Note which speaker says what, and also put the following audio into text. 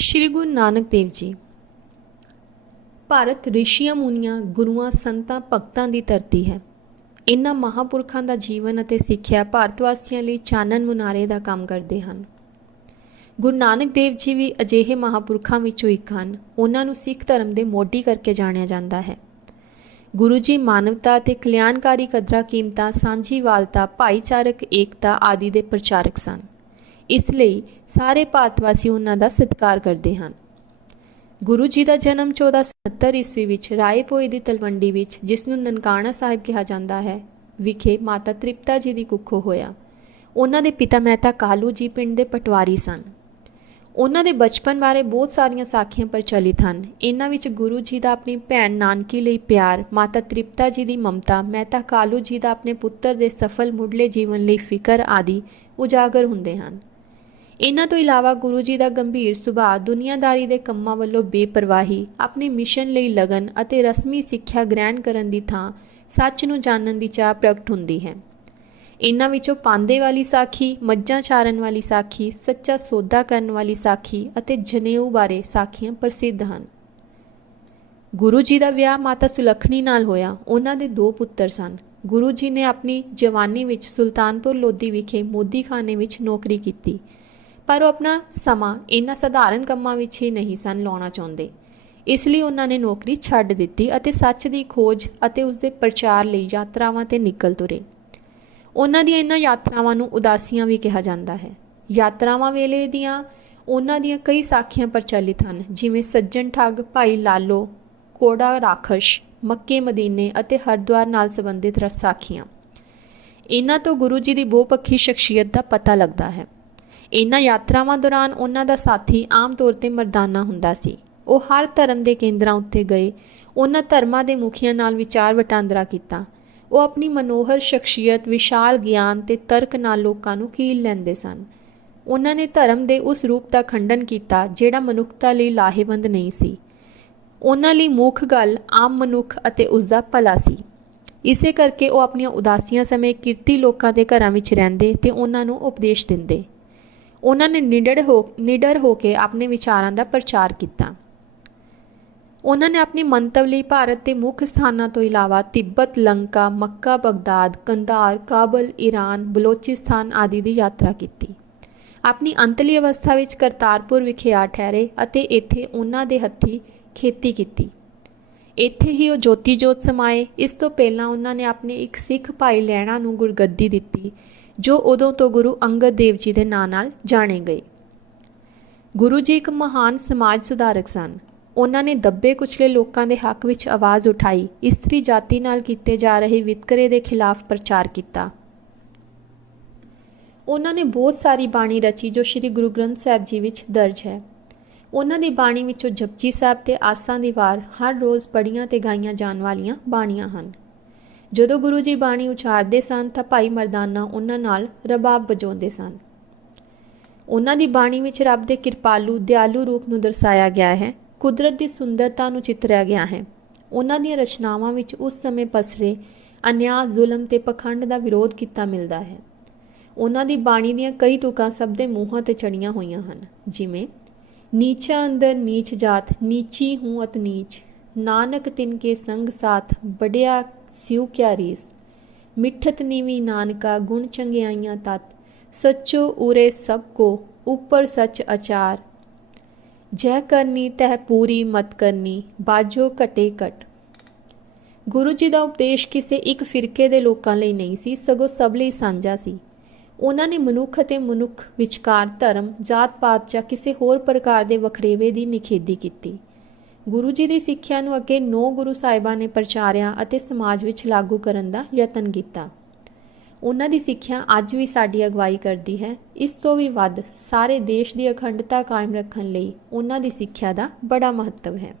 Speaker 1: ਸ਼੍ਰੀ ਗੁਰੂ ਨਾਨਕ ਦੇਵ ਜੀ। ਭਾਰਤ ਰਿਸ਼ੀਆਂ ਮੁਨੀਆਂ ਗੁਰੂਆਂ, ਸੰਤਾਂ, ਭਗਤਾਂ ਦੀ ਧਰਤੀ ਹੈ। ਇਨ੍ਹਾਂ ਮਹਾਪੁਰਖਾਂ ਦਾ ਜੀਵਨ ਅਤੇ ਸਿੱਖਿਆ ਭਾਰਤ ਵਾਸੀਆਂ ਲਈ ਚਾਨਣ ਮੁਨਾਰੇ ਦਾ ਕੰਮ ਕਰਦੇ ਹਨ। ਗੁਰੂ ਨਾਨਕ ਦੇਵ ਜੀ ਵੀ ਅਜਿਹੇ ਮਹਾਪੁਰਖਾਂ ਵਿੱਚੋਂ ਇੱਕ ਹਨ। ਉਹਨਾਂ ਨੂੰ ਸਿੱਖ ਧਰਮ ਦੇ ਮੋਢੀ ਕਰਕੇ ਜਾਣਿਆ ਜਾਂਦਾ ਹੈ। ਗੁਰੂ ਜੀ ਮਾਨਵਤਾ ਅਤੇ ਕਲਿਆਣਕਾਰੀ ਕਦਰਾਂ ਕੀਮਤਾਂ ਸਾਂਝੀਵਾਲਤਾ ਭਾਈਚਾਰਕ ਏਕਤਾ ਆਦਿ ਦੇ ਪ੍ਰਚਾਰਕ ਸਨ। ਇਸ ਲਈ ਸਾਰੇ ਭਾਰਤ ਵਾਸੀ ਉਹਨਾਂ ਦਾ ਸਤਿਕਾਰ ਕਰਦੇ ਹਨ। ਗੁਰੂ ਜੀ ਦਾ ਜਨਮ 1470 ਈਸਵੀ ਵਿੱਚ ਰਾਏਪੋਏ ਦੀ ਤਲਵੰਡੀ ਵਿੱਚ, ਜਿਸ ਨੂੰ ਨਨਕਾਣਾ ਸਾਹਿਬ ਕਿਹਾ ਜਾਂਦਾ ਹੈ, ਵਿਖੇ ਮਾਤਾ ਤ੍ਰਿਪਤਾ ਜੀ ਦੀ ਕੁੱਖੋਂ ਹੋਇਆ। ਉਹਨਾਂ ਦੇ ਪਿਤਾ ਮਹਿਤਾ ਕਾਲੂ ਜੀ ਪਿੰਡ ਦੇ ਪਟਵਾਰੀ ਸਨ। ਉਹਨਾਂ ਦੇ ਬਚਪਨ ਬਾਰੇ ਬਹੁਤ ਸਾਰੀਆਂ ਸਾਖੀਆਂ ਪ੍ਰਚਲਿਤ ਹਨ। ਇਹਨਾਂ ਵਿੱਚ ਗੁਰੂ ਜੀ ਦਾ ਆਪਣੀ ਭੈਣ ਨਾਨਕੀ ਲਈ ਪਿਆਰ, ਮਾਤਾ ਤ੍ਰਿਪਤਾ ਜੀ ਦੀ ਮਮਤਾ, ਮਹਿਤਾ ਕਾਲੂ ਜੀ ਦਾ ਆਪਣੇ ਪੁੱਤਰ ਦੇ ਸਫਲ ਮੁੱਢਲੇ ਜੀਵਨ ਲਈ ਫਿਕਰ ਆਦਿ ਉਜਾਗਰ ਹੁੰਦੇ ਹਨ। ਇਹਨਾਂ ਤੋਂ ਇਲਾਵਾ ਗੁਰੂ ਜੀ ਦਾ ਗੰਭੀਰ ਸੁਭਾਅ ਦੁਨੀਆਦਾਰੀ ਦੇ ਕੰਮਾਂ ਵੱਲੋਂ ਬੇਪਰਵਾਹੀ, ਆਪਣੇ ਮਿਸ਼ਨ ਲਈ ਲਗਨ ਅਤੇ ਰਸਮੀ ਸਿੱਖਿਆ ਗ੍ਰਹਿਣ ਕਰਨ ਦੀ ਥਾਂ ਸੱਚ ਨੂੰ ਜਾਣਨ ਦੀ ਚਾਹ ਪ੍ਰਗਟ ਹੁੰਦੀ ਹੈ। ਇਹਨਾਂ ਵਿੱਚੋਂ ਪਾਂਦੇ ਵਾਲੀ ਸਾਖੀ, ਮੱਝਾਂ ਚਾਰਨ ਵਾਲੀ ਸਾਖੀ, ਸੱਚਾ ਸੌਦਾ ਕਰਨ ਵਾਲੀ ਸਾਖੀ ਅਤੇ ਜਨੇਊ ਬਾਰੇ ਸਾਖੀਆਂ ਪ੍ਰਸਿੱਧ ਹਨ। ਗੁਰੂ ਜੀ ਦਾ ਵਿਆਹ ਮਾਤਾ ਸੁਲੱਖਣੀ ਨਾਲ ਹੋਇਆ। ਉਹਨਾਂ ਦੇ ਦੋ ਪੁੱਤਰ ਸਨ। ਗੁਰੂ ਜੀ ਨੇ ਆਪਣੀ ਜਵਾਨੀ ਵਿੱਚ ਸੁਲਤਾਨਪੁਰ ਲੋਧੀ ਵਿਖੇ ਮੋਦੀਖਾਨੇ ਵਿੱਚ ਨੌਕਰੀ ਕੀਤੀ। ਪਰ ਉਹ ਆਪਣਾ ਸਮਾਂ ਇਹਨਾਂ ਸਧਾਰਨ ਕੰਮਾਂ ਵਿੱਚ ਹੀ ਨਹੀਂ ਸਨ ਲਾਉਣਾ ਚਾਹੁੰਦੇ। ਇਸ ਲਈ ਉਹਨਾਂ ਨੇ ਨੌਕਰੀ ਛੱਡ ਦਿੱਤੀ ਅਤੇ ਸੱਚ ਦੀ ਖੋਜ ਅਤੇ ਉਸ ਦੇ ਪ੍ਰਚਾਰ ਲਈ ਯਾਤਰਾਵਾਂ ਤੇ ਨਿਕਲ ਤੁਰੇ। ਉਹਨਾਂ ਦੀਆਂ ਇਹਨਾਂ ਯਾਤਰਾਵਾਂ ਨੂੰ ਉਦਾਸੀਆਂ ਵੀ ਕਿਹਾ ਜਾਂਦਾ ਹੈ। ਯਾਤਰਾਵਾਂ ਵੇਲੇ ਦੀਆਂ ਉਹਨਾਂ ਦੀਆਂ ਕਈ ਸਾਖੀਆਂ ਪ੍ਰਚਲਿਤ ਹਨ, ਜਿਵੇਂ ਸੱਜਣ ਠੱਗ, ਭਾਈ ਲਾਲੋ, ਕੋੜਾ ਰਾਖਸ਼, ਮੱਕੇ ਮਦੀਨੇ ਅਤੇ ਹਰਿਦੁਆਰ ਨਾਲ ਸੰਬੰਧਿਤ ਸਾਖੀਆਂ। ਇਹਨਾਂ ਤੋਂ ਗੁਰੂ ਜੀ ਦੀ ਬਹੁਪੱਖੀ ਸ਼ਖਸੀਅਤ ਦਾ ਪਤਾ ਲੱਗਦਾ ਹੈ। ਇਹਨਾਂ ਯਾਤਰਾਵਾਂ ਦੌਰਾਨ ਉਹਨਾਂ ਦਾ ਸਾਥੀ ਆਮ ਤੌਰ ਤੇ ਮਰਦਾਨਾ ਹੁੰਦਾ ਸੀ। ਉਹ ਹਰ ਧਰਮ ਦੇ ਕੇਂਦਰਾਂ ਉੱਤੇ ਗਏ। ਉਹਨਾਂ ਧਰਮਾਂ ਦੇ ਮੁਖੀਆਂ ਨਾਲ ਵਿਚਾਰ ਵਟਾਂਦਰਾ ਕੀਤਾ। ਉਹ ਆਪਣੀ ਮਨੋਹਰ ਸ਼ਖਸੀਅਤ, ਵਿਸ਼ਾਲ ਗਿਆਨ ਤੇ ਤਰਕ ਨਾਲ ਲੋਕਾਂ ਨੂੰ ਕੀਲ ਲੈਂਦੇ ਸਨ। ਉਹਨਾਂ ਨੇ ਧਰਮ ਦੇ ਉਸ ਰੂਪ ਦਾ ਖੰਡਨ ਕੀਤਾ ਜਿਹੜਾ ਮਨੁੱਖਤਾ ਲਈ ਲਾਹੇਵੰਦ ਨਹੀਂ ਸੀ। ਉਹਨਾਂ ਲਈ ਮੁੱਖ ਗੱਲ ਆਮ ਮਨੁੱਖ ਅਤੇ ਉਸ ਦਾ ਭਲਾ ਸੀ। ਇਸੇ ਕਰਕੇ ਉਹ ਆਪਣੀਆਂ ਉਦਾਸੀਆਂ ਸਮੇਂ ਕਿਰਤੀ ਲੋਕਾਂ ਦੇ ਘਰਾਂ ਵਿੱਚ ਰਹਿੰਦੇ ਤੇ ਉਹਨਾਂ ਨੂੰ ਉਪਦੇਸ਼ ਦਿੰਦੇ। ਉਹਨਾਂ ਨੇ ਨਿਡਰ ਹੋ ਨਿਡਰ ਹੋ ਕੇ ਆਪਣੇ ਵਿਚਾਰਾਂ ਦਾ ਪ੍ਰਚਾਰ ਕੀਤਾ। ਉਹਨਾਂ ਨੇ ਆਪਣੀ ਮੰਤਵ ਲਈ ਭਾਰਤ ਦੇ ਮੁੱਖ ਸਥਾਨਾਂ ਤੋਂ ਇਲਾਵਾ Tibet, Lanka, Mecca, Baghdad, Kandahar, Kabul Iran Balochistan ਆਦਿ ਦੀ ਯਾਤਰਾ ਕੀਤੀ। ਆਪਣੀ ਅੰਤਲੀ ਅਵਸਥਾ ਵਿੱਚ ਕਰਤਾਰਪੁਰ ਵਿਖੇ ਆ ਠਹਿਰੇ ਅਤੇ ਇੱਥੇ ਉਹਨਾਂ ਦੇ ਹੱਥੀ ਖੇਤੀ ਕੀਤੀ। ਇੱਥੇ ਹੀ ਉਹ ਜੋਤੀ ਜੋਤ ਸਮਾਏ। ਇਸ ਤੋਂ ਪਹਿਲਾਂ ਉਹਨਾਂ ਨੇ ਆਪਣੇ ਇੱਕ ਸਿੱਖ ਭਾਈ ਲੈਣਾ ਨੂੰ ਗੁਰਗੱਦੀ ਦਿੱਤੀ ਜੋ ਉਦੋਂ ਤੋਂ ਗੁਰੂ ਅੰਗਦ ਦੇਵ ਜੀ ਦੇ ਨਾਂ ਨਾਲ ਜਾਣੇ ਗਏ। ਗੁਰੂ ਜੀ ਇੱਕ ਮਹਾਨ ਸਮਾਜ ਸੁਧਾਰਕ ਸਨ। ਉਹਨਾਂ ਨੇ ਦੱਬੇ ਕੁਚਲੇ ਲੋਕਾਂ ਦੇ ਹੱਕ ਵਿੱਚ ਆਵਾਜ਼ ਉਠਾਈ, ਇਸਤਰੀ ਜਾਤੀ ਨਾਲ ਕੀਤੇ ਜਾ ਰਹੇ ਵਿਤਕਰੇ ਦੇ ਖਿਲਾਫ ਪ੍ਰਚਾਰ ਕੀਤਾ। ਉਹਨਾਂ ਨੇ ਬਹੁਤ ਸਾਰੀ ਬਾਣੀ ਰਚੀ ਜੋ ਸ੍ਰੀ ਗੁਰੂ ਗ੍ਰੰਥ ਸਾਹਿਬ ਜੀ ਵਿੱਚ ਦਰਜ ਹੈ। ਉਹਨਾਂ ਦੀ ਬਾਣੀ ਵਿੱਚੋਂ ਜਪਜੀ ਸਾਹਿਬ ਤੇ ਆਸਾਂ ਦੀ ਵਾਰ ਹਰ ਰੋਜ਼ ਪੜੀਆਂ ਤੇ ਗਾਈਆਂ ਜਾਣ ਵਾਲੀਆਂ ਬਾਣੀਆਂ ਹਨ। ਜਦੋਂ ਗੁਰੂ ਜੀ ਬਾਣੀ ਉਚਾਰਦੇ ਸਨ ਤਾਂ ਭਾਈ ਮਰਦਾਨਾ ਉਹਨਾਂ ਨਾਲ ਰਬਾਬ ਵਜਾਉਂਦੇ ਸਨ। ਉਹਨਾਂ ਦੀ ਬਾਣੀ ਵਿੱਚ ਰੱਬ ਦੇ ਕਿਰਪਾਲੂ, ਦਿਆਲੂ ਰੂਪ ਨੂੰ ਦਰਸਾਇਆ ਗਿਆ ਹੈ, ਕੁਦਰਤ ਦੀ ਸੁੰਦਰਤਾ ਨੂੰ ਚਿਤਰਿਆ ਗਿਆ ਹੈ। ਉਹਨਾਂ ਦੀਆਂ ਰਚਨਾਵਾਂ ਵਿੱਚ ਉਸ ਸਮੇਂ ਪਸਰੇ, ਅਨਿਆਂ, ਜ਼ੁਲਮ ਤੇ ਪਖੰਡ ਦਾ ਵਿਰੋਧ ਕੀਤਾ ਮਿਲਦਾ ਹੈ। ਉਹਨਾਂ ਦੀ ਬਾਣੀ ਦੀਆਂ ਕਈ ਤੁਕਾਂ ਸਭ ਦੇ ਮੂੰਹਾਂ ਤੇ ਚੜੀਆਂ ਹੋਈਆਂ ਹਨ, ਜਿਵੇਂ, ਨੀਚਾ ਅੰਦਰ ਨੀਚ ਜਾਤ, ਨੀਚੀ ਹੂੰ ਅਤ ਨੀਚ ਨਾਨਕ ਤਿਨ ਕੇ ਸੰਗ ਸਾਥ, ਬੜਿਆ ਸਿਉ ਕਿਆ ਰੀਸ ਮਿੱਠਤ ਨੀਵੀ ਨਾਨਕਾ ਗੁਣ ਚੰਗਿਆਈਆਂ ਤਤ, ਸੱਚੋ ਉਰੇ ਸਭ ਕੋ ਉੱਪਰ ਸੱਚ ਅਚਾਰ ਜੈ ਕਰਨੀ, ਤਹਿ ਪੂਰੀ ਮਤ ਕਰਨੀ, ਬਾਜੋ ਘਟੇ ਘਟ। ਗੁਰੂ ਜੀ ਦਾ ਉਪਦੇਸ਼ ਕਿਸੇ ਇੱਕ ਫਿਰਕੇ ਦੇ ਲੋਕਾਂ ਲਈ ਨਹੀਂ ਸੀ, ਸਗੋਂ ਸਭ ਲਈ ਸਾਂਝਾ ਸੀ। ਉਹਨਾਂ ਨੇ ਮਨੁੱਖ ਅਤੇ ਮਨੁੱਖ ਵਿਚਕਾਰ ਧਰਮ, ਜਾਤ-ਪਾਤ ਜਾਂ ਕਿਸੇ ਹੋਰ ਪ੍ਰਕਾਰ ਦੇ ਵਖਰੇਵੇ ਦੀ ਨਿਖੇਧੀ ਕੀਤੀ। ਗੁਰੂ ਜੀ ਦੀ ਸਿੱਖਿਆ ਨੂੰ ਅੱਗੇ ਨੌ ਗੁਰੂ ਸਾਹਿਬਾਂ ਨੇ ਪ੍ਰਚਾਰਿਆ ਅਤੇ ਸਮਾਜ ਵਿੱਚ ਲਾਗੂ ਕਰਨ ਦਾ ਯਤਨ ਕੀਤਾ। ਉਹਨਾਂ ਦੀ ਸਿੱਖਿਆ ਅੱਜ ਵੀ ਸਾਡੀ ਅਗਵਾਈ ਕਰਦੀ ਹੈ। ਇਸ ਤੋਂ ਵੀ ਵੱਧ ਸਾਰੇ ਦੇਸ਼ ਦੀ ਅਖੰਡਤਾ ਕਾਇਮ ਰੱਖਣ ਲਈ ਉਹਨਾਂ ਦੀ ਸਿੱਖਿਆ ਦਾ ਬੜਾ ਮਹੱਤਵ ਹੈ।